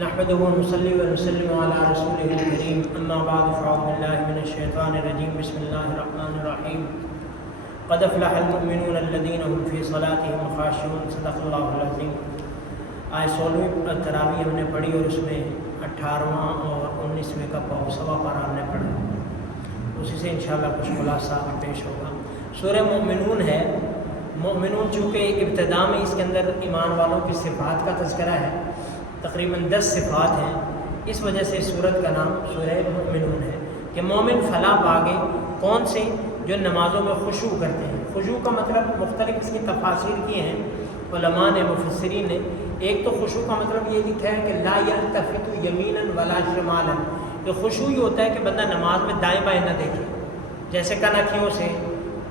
نحمده ونصلي ونسلم على رسوله الكريم اما بعد فاعوذ بالله من الشيطان الرجيم بسم الله الرحمن الرحيم قد افلح المؤمنون الذين هم في صلاتهم خاشعون صدق اللہ العظیم۔ آج 16ویں تراویح ہم نے پڑھی اور اس میں 18واں اور 19ویں کا سوا پارہ ہم نے پڑھا، اسی سے انشاءاللہ کچھ خلاصہ پیش ہوگا۔ سورہ مومنون ہے۔ مومنون چونکہ ابتدا میں اس کے اندر ایمان والوں کی صفات کا تذکرہ ہے، تقریباً 10 صفات ہیں، اس وجہ سے سورت کا نام سورہ مومنون ہے کہ مومن فلاح پاگے کون سے؟ جو نمازوں میں خشوع کرتے ہیں۔ خشوع کا مطلب مختلف اس کی تفاسیر کی ہیں علماء نے، مفسرین نے۔ ایک تو خشوع کا مطلب یہ لکھا ہے کہ لا یلتفت یمینا ولا شمالا، کہ خشوع یہ ہوتا ہے کہ بندہ نماز میں دائیں بائیں نہ دیکھے، جیسے کنکھیوں سے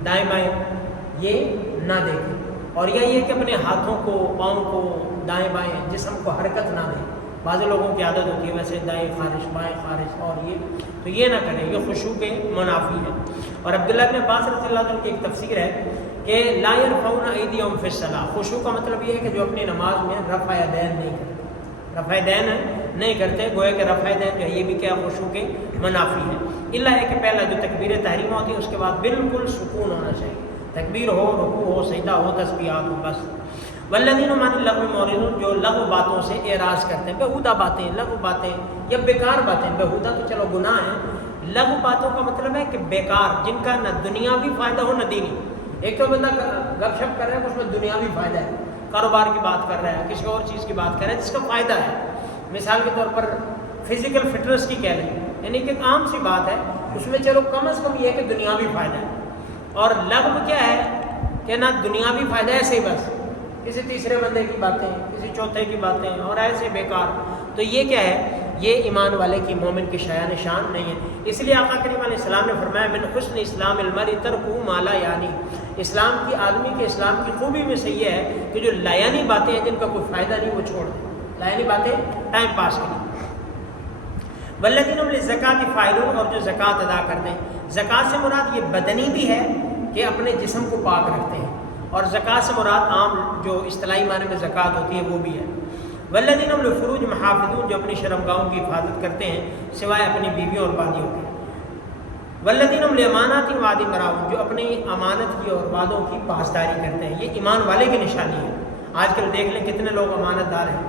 دائیں بائیں یہ نہ دیکھے، اور یہ کہ اپنے ہاتھوں کو، پاؤں کو دائیں بائیں جسم کو حرکت نہ دے۔ بعض لوگوں کی عادت ہوتی ہے ویسے دائیں خارش بائیں خارش، اور یہ نہ کرے، یہ خشوع کے منافی ہے۔ اور عبداللہ بن عباس رضی اللہ عنہ کی ایک تفسیر ہے کہ لا يرفعون ایدیہم فی الصلاۃ، خشوع کا مطلب یہ ہے کہ جو اپنی نماز میں رفع یدین نہیں کرتے، رفع یدین نہیں کرتے، گویا کہ رفع یدین جو ہے یہ بھی کیا خشوع کے منافی ہے۔ الا ہے کہ پہلا جو تکبیر تحریمہ ہوتی ہے اس کے بعد بالکل سکون ہونا چاہیے، تکبیر ہو، رکوع ہو، سجدہ ہو، تسبیحات ہو، بس۔ والذین عن اللغو معرضون، جو لغو باتوں سے اعراض کرتے ہیں، بےہودہ باتیں، لغو باتیں یا بیکار باتیں، بےہودہ تو چلو گناہ ہے، لغو باتوں کا مطلب ہے کہ بیکار، جن کا نہ دنیاوی فائدہ ہو نہ دینی۔ ایک تو بندہ گپ شپ کر رہا ہے اس میں دنیاوی فائدہ ہے، کاروبار کی بات کر رہا ہے، کسی اور چیز کی بات کر رہا ہے جس کا فائدہ ہے، مثال کے طور پر فزیکل فٹنس کی کہہ لیں، یعنی کہ عام سی بات ہے، اس میں چلو کم از کم یہ ہے کہ دنیاوی فائدہ ہے۔ اور لغو کیا ہے کہ نہ دنیاوی فائدہ ہے، ایسے ہی بس کسی تیسرے بندے کی باتیں، کسی چوتھے کی باتیں، اور ایسے بیکار، تو یہ کیا ہے؟ یہ ایمان والے کی، مومن کی شایان شان نہیں ہے۔ اس لیے آقا کریم علیہ السلام نے فرمایا من حسن اسلام المرء ترکہ ما لا یعنی، اسلام کی، آدمی کے اسلام کی خوبی میں سے یہ ہے کہ جو لا یعنی باتیں ہیں، جن کا کوئی فائدہ نہیں، وہ چھوڑ دیں، لا یعنی باتیں ٹائم پاس کریں۔ والذین هم للزکاۃ فاعلون، اور جو زکوٰۃ ادا کرتے ہیں، زکوٰۃ سے مراد یہ بدنی بھی ہے کہ اپنے جسم کو پاک رکھتے ہیں، اور زکوٰۃ سے مراد عام جو اصطلاحی معنی میں زکوٰۃ ہوتی ہے وہ بھی ہے۔ والذین هم للفروج محافظون، جو اپنی شرمگاہوں کی حفاظت کرتے ہیں سوائے اپنی بیویوں اور باندیوں کے۔ والذین هم لامانات وعد راعون، جو اپنی امانت کی اور وعدوں کی پاسداری کرتے ہیں، یہ ایمان والے کی نشانی ہے۔ آج کل دیکھ لیں کتنے لوگ امانت دار ہیں،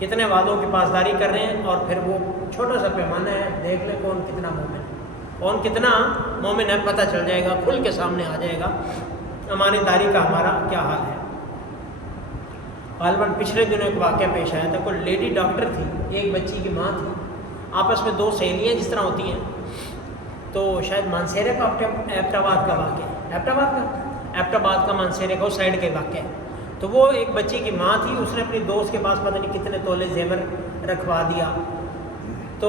کتنے وعدوں کی پاسداری کر رہے ہیں، اور پھر وہ چھوٹا سا پیمانہ ہے، دیکھ لیں کون کتنا مومن ہے، کون کتنا مومن ہے، پتہ چل جائے گا، کھل کے سامنے آ جائے گا امانت داری کا ہمارا کیا حال ہے۔ غالباً پچھلے دنوں ایک واقعہ پیش آیا تھا، کوئی لیڈی ڈاکٹر تھی، ایک بچی کی ماں تھی، آپس میں دو سہیلیاں جس طرح ہوتی ہیں، تو شاید مانسیرے کا ایبٹ آباد کا واقعہ ہے، ایبٹ آباد کا مانسیرے کا اس سائڈ کے واقعہ ہے۔ تو وہ ایک بچی کی ماں تھی، اس نے اپنی دوست کے پاس پتہ نہیں کتنے تولے زیور رکھوا دیا، تو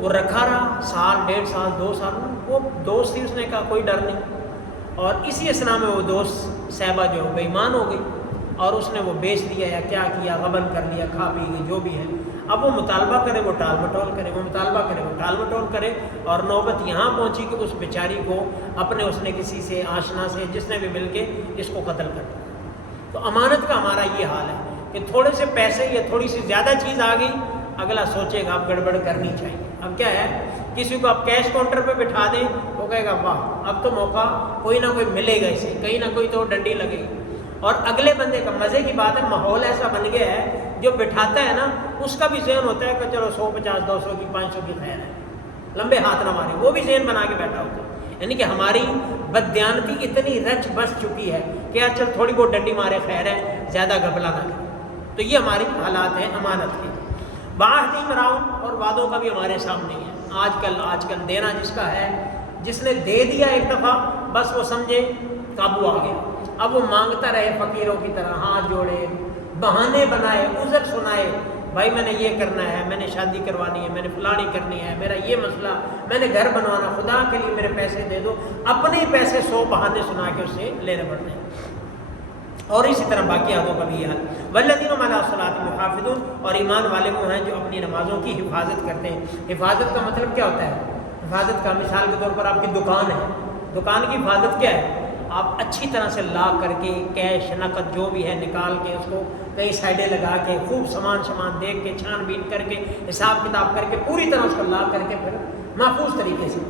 وہ رکھا رہا سال، 1.5 سال، 2 سال، وہ دوست تھی، اس نے کہا کوئی ڈر نہیں، اور اسی اسنا میں وہ دوست صاحبہ جو بے ایمان ہو گئی، اور اس نے وہ بیچ دیا یا کیا کیا، غبن کر لیا، کھا پی گئی، جو بھی ہے۔ اب وہ مطالبہ کرے وہ ٹال مٹول کرے، وہ مطالبہ کرے وہ ٹال مٹول کرے، اور نوبت یہاں پہنچی کہ اس بیچاری کو اپنے اس نے کسی سے آشنا سے جس نے بھی مل کے اس کو قتل کر دیا۔ تو امانت کا ہمارا یہ حال ہے کہ تھوڑے سے پیسے یا تھوڑی سی زیادہ چیز آ گئی، اگلا سوچے گا اب گڑبڑ کرنی چاہیے۔ اب کیا ہے، کسی کو آپ کیش کاؤنٹر پہ بٹھا دیں وہ کہے گا واہ اب تو موقع کوئی نہ کوئی ملے گا، اسے کہیں نہ کوئی تو ڈنڈی لگے گی، اور اگلے بندے کا مزے کی بات ہے ماحول ایسا بن گیا ہے جو بٹھاتا ہے نا اس کا بھی ذہن ہوتا ہے کہ چلو 100 50 200 کی 500 کی خیر ہے، لمبے ہاتھ نہ مارے، وہ بھی ذہن بنا کے بیٹھا ہوتا ہے۔ یعنی کہ ہماری بددیانتی اتنی رچ بس چکی ہے کہ یار چل تھوڑی بہت ڈنڈی مارے خیر ہے، زیادہ گھپلا نہ کرے۔ تو یہ ہماری حالات ہیں امانت کے۔ بعہد راعون، اور وعدوں کا بھی ہمارے سامنے ہے۔ آج کل دینا جس کا ہے، جس نے دے دیا ایک دفعہ بس وہ سمجھے قابو آ گیا، اب وہ مانگتا رہے فقیروں کی طرح، ہاتھ جوڑے، بہانے بنائے، عذر سنائے، بھائی میں نے یہ کرنا ہے، میں نے شادی کروانی ہے، میں نے فلانی کرنی ہے، میرا یہ مسئلہ، میں نے گھر بنوانا، خدا کے لیے میرے پیسے دے دو، اپنے ہی پیسے 100 بہانے سنا کے اس سے لینے پڑتے ہیں۔ اور اسی طرح باقی عادوں کا بھی یہ حال۔ والذین هم علی صلاتهم محافظون، اور ایمان والے وہ ہیں جو اپنی نمازوں کی حفاظت کرتے ہیں۔ حفاظت کا مطلب کیا ہوتا ہے؟ حفاظت کا مثال کے طور پر آپ کی دکان ہے، دکان کی حفاظت کیا ہے؟ آپ اچھی طرح سے لاک کر کے کیش نقد جو بھی ہے نکال کے اس کو کئی سائڈیں لگا کے خوب سامان دیکھ کے چھان بین کر کے حساب کتاب کر کے پوری طرح اس کو لاک کر کے پھر محفوظ طریقے سے،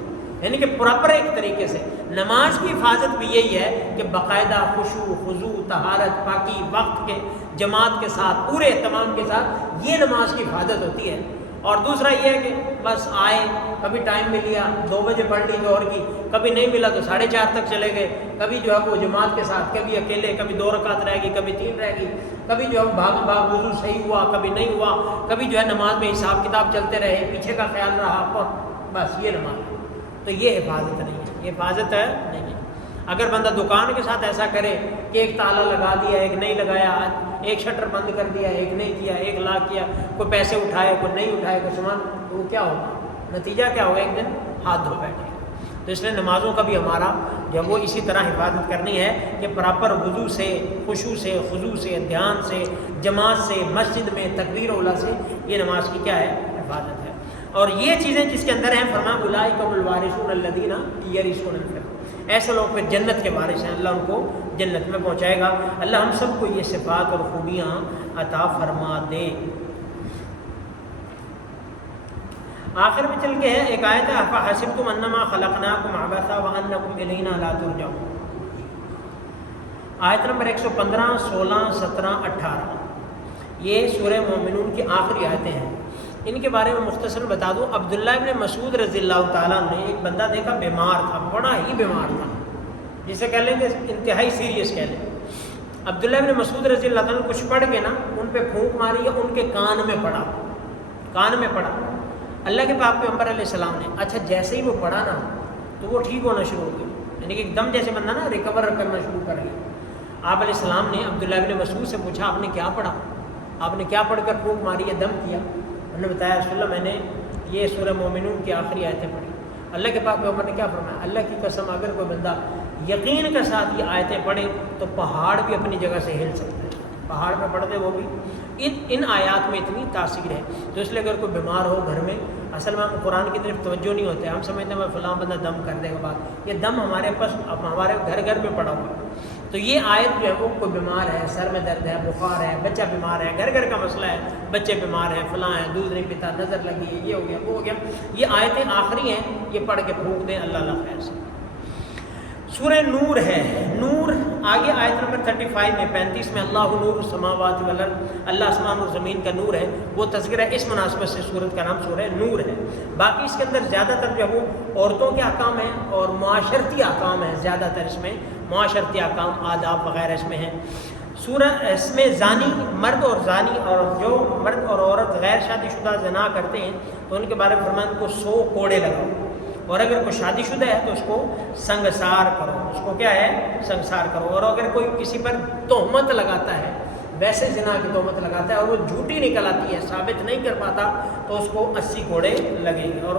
یعنی کہ پراپر ایک طریقے سے۔ نماز کی حفاظت بھی یہی ہے کہ باقاعدہ خشوع خضوع طہارت پاکی وقت کے جماعت کے ساتھ پورے اہتمام کے ساتھ یہ نماز کی حفاظت ہوتی ہے۔ اور دوسرا یہ ہے کہ بس آئے، کبھی ٹائم مل لیا 2 بجے پڑھ لی ظہر کی، کبھی نہیں ملا تو 4:30 تک چلے گئے، کبھی جو ہے وہ جماعت کے ساتھ، کبھی اکیلے، کبھی 2 رکعت رہ گئی، کبھی 3 رہ گئی، کبھی جو ہے بھاگ وضو صحیح ہوا، کبھی نہیں ہوا، کبھی جو ہے نماز میں حساب کتاب چلتے رہے، پیچھے کا خیال رہا، اور بس یہ نماز۔ تو یہ حفاظت نہیں ہے، یہ حفاظت ہے نہیں ہے۔ اگر بندہ دکان کے ساتھ ایسا کرے کہ ایک تالا لگا دیا، ایک نہیں لگایا، ایک شٹر بند کر دیا، ایک نہیں کیا، ایک لاک کیا، کوئی پیسے اٹھائے کوئی نہیں اٹھائے، کوئی سامان، تو وہ کیا ہوگا؟ نتیجہ کیا ہوگا؟ ایک دن ہاتھ دھو بیٹھے۔ تو اس لیے نمازوں کا بھی ہمارا جب وہ اسی طرح حفاظت کرنی ہے کہ پراپر وضو سے، خشوع سے، خضوع سے، دھیان سے، جماعت سے، مسجد میں تکبیر اولا سے یہ نماز کی کیا ہے؟ حفاظت ہے۔ اور یہ چیزیں جس کے اندر ہیں، فرمایا اولئک هم الوارثون الذین یرثون الفردوس، ایسے لوگ پھر جنت کے وارث ہیں، اللہ ان کو جنت میں پہنچائے گا۔ اللہ ہم سب کو یہ صفات اور خوبیاں عطا فرما دے۔ آخر میں چل کے ہے ایک آیت ہے، افحسبتم انما خلقناکم عبثا وانکم الینا لا ترجعون، آیت نمبر 115، 16، 17، 18، یہ سورہ مومنون کی آخری آیتیں ہیں۔ ان کے بارے میں مختصر بتا دوں، عبداللہ ابن مسعود رضی اللہ تعالیٰ نے ایک بندہ دیکھا بیمار تھا، بڑا ہی بیمار تھا، جسے کہہ لیں کہ انتہائی سیریس کہہ لیں۔ عبداللہ ابن مسعود رضی اللہ تعالیٰ نے کچھ پڑھ کے نا ان پہ پھونک ماری، ان کے کان میں پڑا اللہ کے پاک پیغمبر علیہ السلام نے۔ اچھا جیسے ہی وہ پڑھا نا تو وہ ٹھیک ہونا شروع ہو گیا، یعنی کہ ایک دم جیسے بندہ نا ریکور کرنا شروع کر گیا۔ آپ علیہ السلام نے عبداللہ ابن مسعود سے پوچھا، آپ نے کیا پڑھا؟ آپ نے کیا پڑھ کر پھونک ماری ہے، دم کیا؟ انہوں نے بتایا، رسول اللہ میں نے یہ سورہ مومنون کی آخری آیتیں پڑھی۔ اللہ کے پاک پیغمبر نے کیا فرمایا؟ اللہ کی قسم اگر کوئی بندہ یقین کے ساتھ یہ آیتیں پڑھے تو پہاڑ بھی اپنی جگہ سے ہل سکتا ہے، پہاڑ پہ پڑھ دے وہ بھی۔ ان آیات میں اتنی تاثیر ہے، تو اس لیے اگر کوئی بیمار ہو گھر میں، اصل میں ہم قرآن کی طرف توجہ نہیں ہوتے، ہم سمجھتے ہیں فلاں بندہ دم کر دے گا، بات یہ دم ہمارے پاس ہمارے گھر میں پڑا ہوا ہے۔ تو یہ آیت جو ہے وہ کوئی بیمار ہے، سر میں درد ہے، بخار ہے، بچہ بیمار ہے، گھر کا مسئلہ ہے، بچے بیمار ہیں، فلاں ہے، دودھ نہیں پیتا، نظر لگی ہے، یہ ہو گیا وہ ہو گیا، یہ آیتیں آخری ہیں، یہ پڑھ کے پھونک دیں، اللہ خیر سے۔ سورہ نور ہے، نور آگے آیت نمبر 35 میں 35 میں اللہ نور السماوات والارض، اللہ آسمان اور زمین کا نور ہے، وہ تذکرہ اس مناسبت سے سورت کا نام سورہ نور ہے۔ باقی اس کے اندر زیادہ تر جو وہ عورتوں کے احکام ہیں اور معاشرتی احکام ہیں، زیادہ تر اس میں معاشرتی احکام، آداب وغیرہ اس میں ہیں۔ سورہ اس میں زانی مرد اور زانی اور جو مرد اور عورت غیر شادی شدہ زنا کرتے ہیں تو ان کے بارے میں فرمان کو 100 کوڑے لگاؤ، اور اگر کوئی شادی شدہ ہے تو اس کو سنگسار کرو، اس کو کیا ہے؟ سنگسار کرو۔ اور اگر کوئی کسی پر تہمت لگاتا ہے، ویسے زنا کی تہمت لگاتا ہے اور وہ جھوٹی نکل آتی ہے، ثابت نہیں کر پاتا، تو اس کو 80 کوڑے لگیں گے اور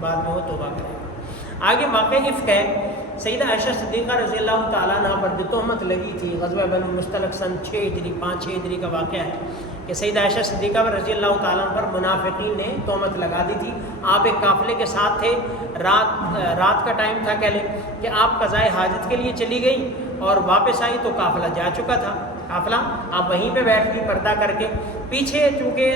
بعد میں وہ توبہ کرے گا۔ آگے واقع افک ہے، سیدہ عائشہ صدیقہ رضی اللہ تعالیٰ عنہ پر جو تہمت لگی تھی، غزوہ بنو المصطلق سن 6 ہجری 5-6 ہجری کا واقعہ ہے کہ سیدہ عائشہ صدیقہ رضی اللہ تعالیٰ عنہ پر منافقین نے تہمت لگا دی تھی۔ آپ ایک قافلے کے ساتھ تھے، رات کا ٹائم تھا، کہہ لیں کہ آپ قضائے حاجت کے لیے چلی گئی اور واپس آئی تو قافلہ جا چکا تھا۔ قافلہ آپ وہیں پہ بیٹھ گئی پردہ کر کے، پیچھے چونکہ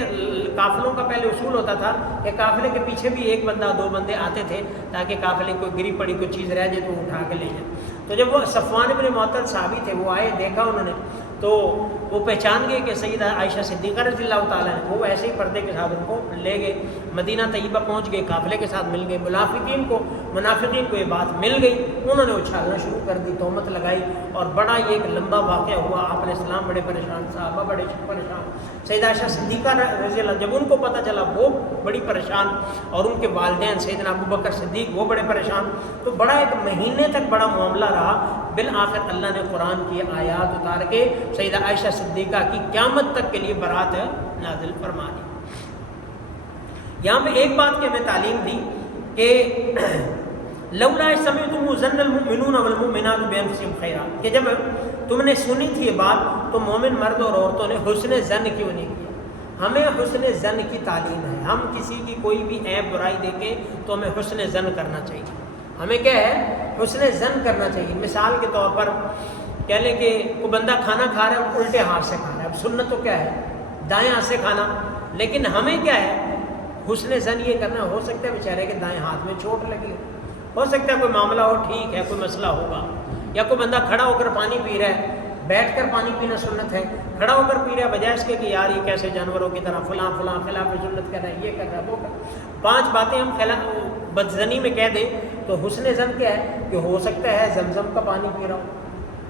قافلوں کا پہلے اصول ہوتا تھا کہ قافلے کے پیچھے بھی ایک بندہ 2 بندے آتے تھے تاکہ قافلے کوئی گری پڑی کوئی چیز رہ جائے تو اٹھا کے لے جائے۔ تو جب وہ صفوان بن معطل صحابی تھے، وہ آئے، دیکھا انہوں نے تو وہ پہچان گئے کہ سیدہ عائشہ صدیقہ رضی اللہ تعالیٰ ہیں، وہ ایسے ہی پردے کے ساتھ ان کو لے گئے، مدینہ طیبہ پہنچ گئے، قافلے کے ساتھ مل گئے۔ منافقین کو یہ بات مل گئی، انہوں نے اچھالنا شروع کر دی، تہمت لگائی، اور بڑا یہ ایک لمبا واقعہ ہوا۔ آپ علیہ السلام بڑے پریشان، صحابہ بڑے پریشان، سیدہ عائشہ صدیقہ رضی اللہ، جب ان کو پتہ چلا وہ بڑی پریشان، اور ان کے والدین سیدنا ابو بکر صدیق وہ بڑے پریشان، تو بڑا ایک مہینے تک بڑا معاملہ رہا۔ بالآخر اللہ نے قرآن کی آیات اتار کے سیدہ عائشہ صدیقہ کی قیامت تک کے لیے برات نازل فرما دی۔ یہاں پہ ایک بات کی ہمیں تعلیم دی کہ لولا سمعتم ظن المؤمنون والمؤمنات بانفسهم خیرا، کہ جب تم نے سنی تھی یہ بات تو مومن مرد اور عورتوں نے حسن ظن کیوں نہیں کیا؟ ہمیں حسن ظن کی تعلیم ہے، ہم کسی کی کوئی بھی عیب برائی دیکھیں تو ہمیں حسن ظن کرنا چاہیے۔ ہمیں کیا ہے؟ حسن ظن کرنا چاہیے۔ مثال کے طور پر کہہ لیں کہ وہ بندہ کھانا کھا رہا ہے الٹے ہاتھ سے کھا رہا ہے. اب سنت تو کیا ہے دائیں ہاتھ سے کھانا, لیکن ہمیں کیا ہے حسن زن یہ کرنا. ہو سکتا ہے بیچارے کے دائیں ہاتھ میں چوٹ لگی ہو سکتا ہے کوئی معاملہ ہو, ٹھیک ہے کوئی مسئلہ ہوگا. یا کوئی بندہ کھڑا ہو کر پانی پی رہا ہے, بیٹھ کر پانی پینا سنت ہے, کھڑا ہو کر پی رہا ہے بجائے اس کے کہ یار یہ کیسے جانوروں کی طرح فلاں فلاں خلاف سنت کر رہا ہے, یہ کر رہا ہے وہ کر. 5 باتیں ہم بدزنی میں کہہ دیں تو حسن زن کیا ہے کہ ہو سکتا ہے زمزم کا پانی پی رہا ہوں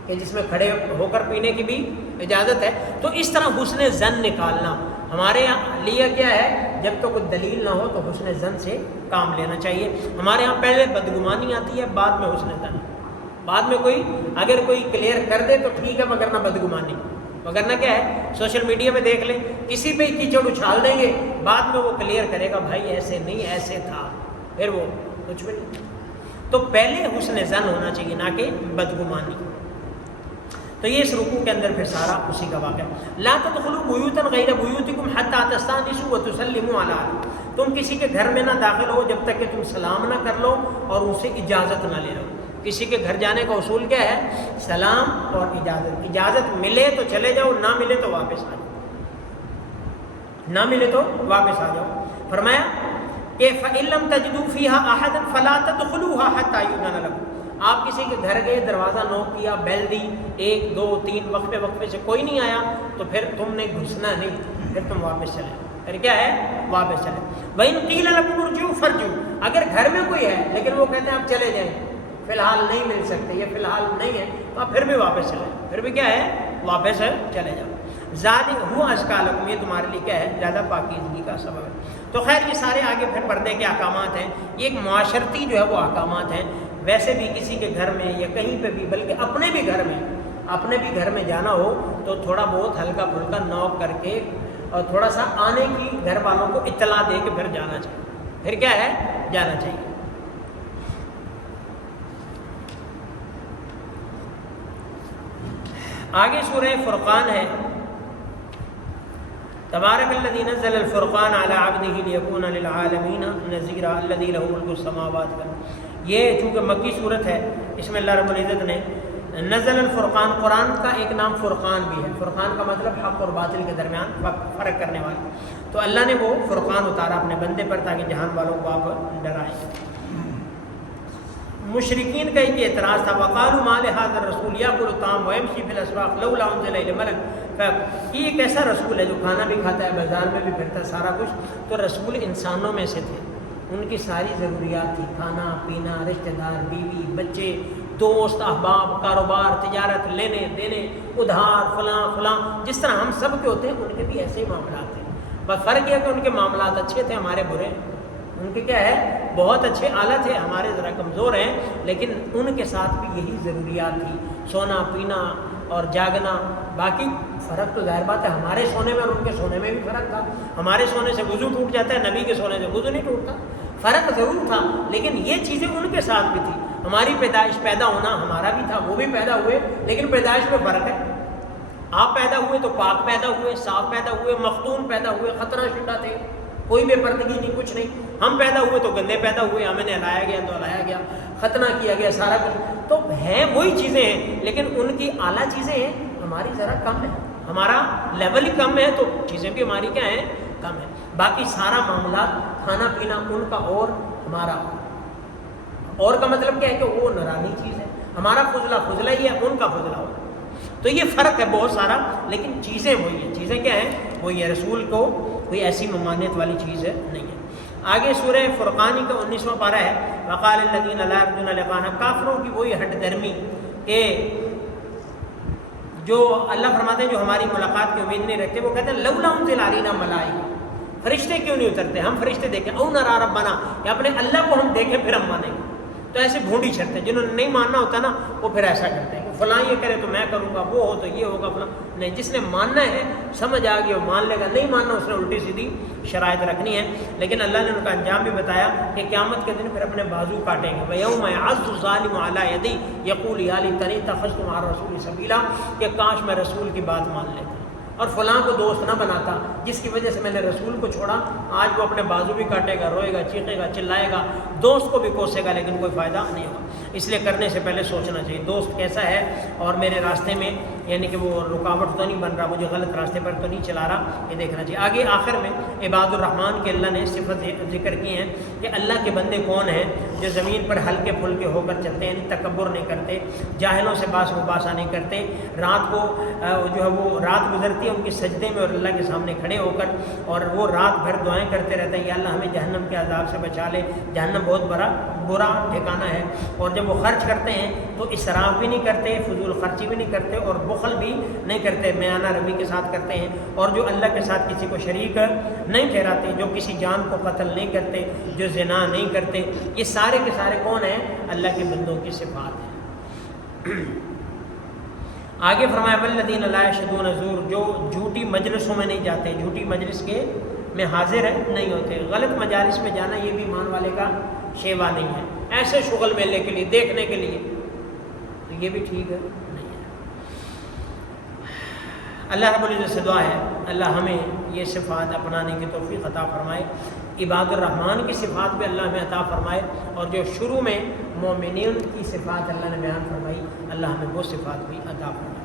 کہ جس میں کھڑے ہو کر پینے کی بھی اجازت ہے. تو اس طرح حسن زن نکالنا ہمارے یہاں لیے کیا ہے, جب تو کوئی دلیل نہ ہو تو حسن زن سے کام لینا چاہیے. ہمارے یہاں پہلے بدگمانی آتی ہے, بعد میں حسن زن. بعد میں کوئی اگر کوئی کلیئر کر دے تو ٹھیک ہے, مگر نہ بدگمانی. مگر نہ کیا ہے سوشل میڈیا پہ دیکھ لیں کسی پہ کیچڑ اچھال دیں گے, بعد میں وہ کلیئر کرے گا بھائی ایسے نہیں ایسے تھا, پھر وہ کچھ بھی نہیں. تو پہلے حسن زن ہونا چاہیے نہ کہ بدگمانی. تو یہ اس رکوع کے اندر پھر سارا اسی کا واقعہ. لا تدخلوا بیوتا غیر بیوتکم حتی تستأنسوا وتسلموا علی اہلہا. تم کسی کے گھر میں نہ داخل ہو جب تک کہ تم سلام نہ کر لو اور اسے اجازت نہ لے لو. کسی کے گھر جانے کا اصول کیا ہے, سلام اور اجازت. اجازت ملے تو چلے جاؤ, نہ ملے تو واپس آ جاؤ, نہ ملے تو واپس آ جاؤ. فرمایا کہ فَإِن لَّمْ تَجِدُوا فِيهَا أَحَدًا فَلَا تَدْخُلُوهَا حَتَّىٰ يُؤْذَنَ لَكُمْ. آپ کسی کے گھر گئے, دروازہ نوک کیا, بیل دی, 1 2 3 وقفے وقفے سے کوئی نہیں آیا تو پھر تم نے گھسنا نہیں, پھر تم واپس چلے. پھر کیا ہے واپس چلے. وَإِن قِيلَ لَكُمُ ارْجِعُوا فَارْجِعُوا. اگر گھر میں کوئی ہے لیکن وہ کہتے ہیں آپ چلے جائیں, فی الحال نہیں مل سکتے, یہ فی الحال نہیں ہے, تو آپ پھر بھی واپس چلے, پھر بھی کیا ہے واپس چلے جاؤ. ذالک هو ازکی لکم, یہ تمہارے لیے کیا ہے زیادہ پاکیزگی کا سبب ہے. تو خیر یہ سارے آگے پھر پردے کے احکامات ہیں, یہ ایک معاشرتی جو ہے وہ احکامات ہیں. ویسے بھی کسی کے گھر میں یا کہیں پہ بھی, بلکہ اپنے بھی گھر میں جانا ہو تو تھوڑا بہت ہلکا پھلکا نوک کر کے اور تھوڑا سا آنے کی گھر والوں کو اطلاع دے کے پھر جانا چاہیے, پھر کیا ہے جانا چاہیے. آگے سورہ فرقان ہے. تبارک الذی نزل الفرقان علی عبدہ لیکون للعالمین نذیرا الذی لہ ملک السماوات والارض. یہ چونکہ مکی صورت ہے, اس میں اللہ رب العزت نے نزل الفرقان, قرآن کا ایک نام فرقان بھی ہے. فرقان کا مطلب حق اور باطل کے درمیان فرق کرنے والا. تو اللہ نے وہ فرقان اتارا اپنے بندے پر تاکہ جہان والوں کو آپ ڈرائیں. مشرکین کا ایک اعتراض تھا, وقالوا ما لهذا الرسول یاکل الطعام ویمشی فی الاسواق لولا انزل الیہ ملک. یہ ایک ایسا رسول ہے جو کھانا بھی کھاتا ہے, بازار میں بھی پھرتا ہے, سارا کچھ. تو رسول انسانوں میں سے تھے, ان کی ساری ضروریات تھی, کھانا پینا, رشتہ دار, بیوی, بچے, دوست, احباب, کاروبار, تجارت, لینے دینے, ادھار, فلاں فلاں. جس طرح ہم سب کے ہوتے ہیں ان کے بھی ایسے ہی معاملات تھے. بس فرق یہ کہ ان کے معاملات اچھے تھے, ہمارے برے. ان کے کیا ہے بہت اچھے اعلیٰ تھے, ہمارے ذرا کمزور ہیں, لیکن ان کے ساتھ بھی یہی ضروریات تھی, سونا پینا اور جاگنا. باقی فرق تو ظاہر بات ہے, ہمارے سونے میں اور ان کے سونے میں بھی فرق تھا. ہمارے سونے سے وضو ٹوٹ جاتا ہے, نبی کے سونے سے وضو نہیں ٹوٹتا. فرق ضرور تھا, لیکن یہ چیزیں ان کے ساتھ بھی تھی. ہماری پیدائش, پیدا ہونا ہمارا بھی تھا, وہ بھی پیدا ہوئے, لیکن پیدائش میں فرق ہے. آپ پیدا ہوئے تو پاک پیدا ہوئے, صاف پیدا ہوئے, مختون پیدا ہوئے, خطرہ شدہ تھے, کوئی بے پردگی نہیں, کچھ نہیں. ہم پیدا ہوئے تو گندے پیدا ہوئے, ہمیں ہلایا گیا تو ہلایا گیا, ختنہ کیا گیا, سارا کچھ. تو ہیں وہی چیزیں ہیں, لیکن ان کی اعلیٰ چیزیں ہیں, ہماری ذرا کم ہے, ہمارا لیول ہی کم ہے, تو چیزیں بھی ہماری کیا ہیں کم ہے. باقی سارا معاملات, کھانا پینا ان کا اور ہمارا اور کا مطلب کیا ہے کہ وہ نورانی چیز ہے, ہمارا فضلہ فضلہ ہی ہے, ان کا فضلہ ہو. تو یہ فرق ہے بہت سارا, لیکن چیزیں وہی ہیں. چیزیں کیا ہیں وہی ہے, رسول کو کوئی ایسی ممانعت والی چیز ہے نہیں ہے. آگے سورہ فرقان کا 19واں پارہ ہے. وقال الذین لا یرجون لقاءنا, کافروں کی وہی ہٹ درمی کہ جو اللہ فرماتے ہیں جو ہماری ملاقات کی امید نہیں رکھتے, وہ کہتے ہیں لولا انزل علینا ملائکہ, فرشتے کیوں نہیں اترتے, ہم فرشتے دیکھیں, او نرا ربنا, کہ اپنے اللہ کو ہم دیکھیں پھر ہم مانیں گے. تو ایسے بھونڈی چھڑتے ہیں, جنہوں نے نہیں ماننا ہوتا نا وہ پھر ایسا کرتے ہیں, فلاں یہ کرے تو میں کروں گا, وہ ہو تو یہ ہوگا, فلاں نہیں. جس نے ماننا ہے سمجھ آ گیا وہ مان لے گا, نہیں ماننا اس نے الٹی سیدھی شرائط رکھنی ہے. لیکن اللہ نے ان کا انجام بھی بتایا کہ قیامت کے دن پھر اپنے بازو کاٹیں گے. وَيَوْمَ يَعَضُّ الظَّالِمُ عَلَىٰ يَدَيْهِ يَقُولُ يَا لَيْتَنِي اتَّخَذْتُ مَعَ الرَّسُولِ سَبِيلًا, کہ کاش میں رسول کی بات مان لیتا اور فلاں کو دوست نہ بناتا, جس کی وجہ سے میں نے رسول کو چھوڑا. آج وہ اپنے بازو بھی کاٹے گا, روئے گا, چیخے گا, چلائے گا, دوست کو بھی کوسے گا, لیکن کوئی فائدہ نہیں ہوگا. اس لیے کرنے سے پہلے سوچنا چاہیے دوست کیسا ہے اور میرے راستے میں یعنی کہ وہ رکاوٹ تو نہیں بن رہا, مجھے غلط راستے پر تو نہیں چلا رہا, یہ دیکھنا چاہیے. آگے آخر میں عباد الرحمن کے اللہ نے صفت ذکر کی ہیں کہ اللہ کے بندے کون ہیں جو زمین پر ہلکے پھلکے ہو کر چلتے ہیں, تکبر نہیں کرتے, جاہلوں سے باس مباحثہ نہیں کرتے, رات کو جو ہے وہ رات گزرتی ہے ان کی سجدے میں اور اللہ کے سامنے کھڑے ہو کر, اور وہ رات بھر دعائیں کرتے رہتے ہیں یا اللہ ہمیں جہنم کے عذاب سے بچا لے, جہنم بہت برا ٹھکانہ ہے. اور جب وہ خرچ کرتے ہیں تو اسراف بھی نہیں کرتے, فضول خرچی بھی نہیں کرتے اور بخل بھی نہیں کرتے, میانہ روی کے ساتھ کرتے ہیں. اور جو اللہ کے ساتھ کسی کو شریک نہیں ٹھہراتے, جو کسی جان کو قتل نہیں کرتے, جو زنا نہیں کرتے, یہ سارے کے سارے کون ہیں؟ اللہ کے بندوں کی صفات ہیں. آگے فرمایا والذین لا یشهدون الزور, جو جھوٹی مجلسوں میں نہیں جاتے, جھوٹی مجلس کے میں حاضر نہیں ہوتے. غلط مجالس میں جانا یہ بھی ایمان والے کا شیوا نہیں ہے, ایسے شغل میلے کے لیے دیکھنے کے لیے تو یہ بھی ٹھیک ہے نہیں ہے. اللہ رب العزت سے دعا ہے اللہ ہمیں یہ صفات اپنانے کی توفیق عطا فرمائے, عباد الرحمن کی صفات بھی اللہ ہمیں عطا فرمائے, اور جو شروع میں مومنین کی صفات اللہ نے بیان فرمائی اللہ ہمیں وہ صفات بھی عطا فرمائے.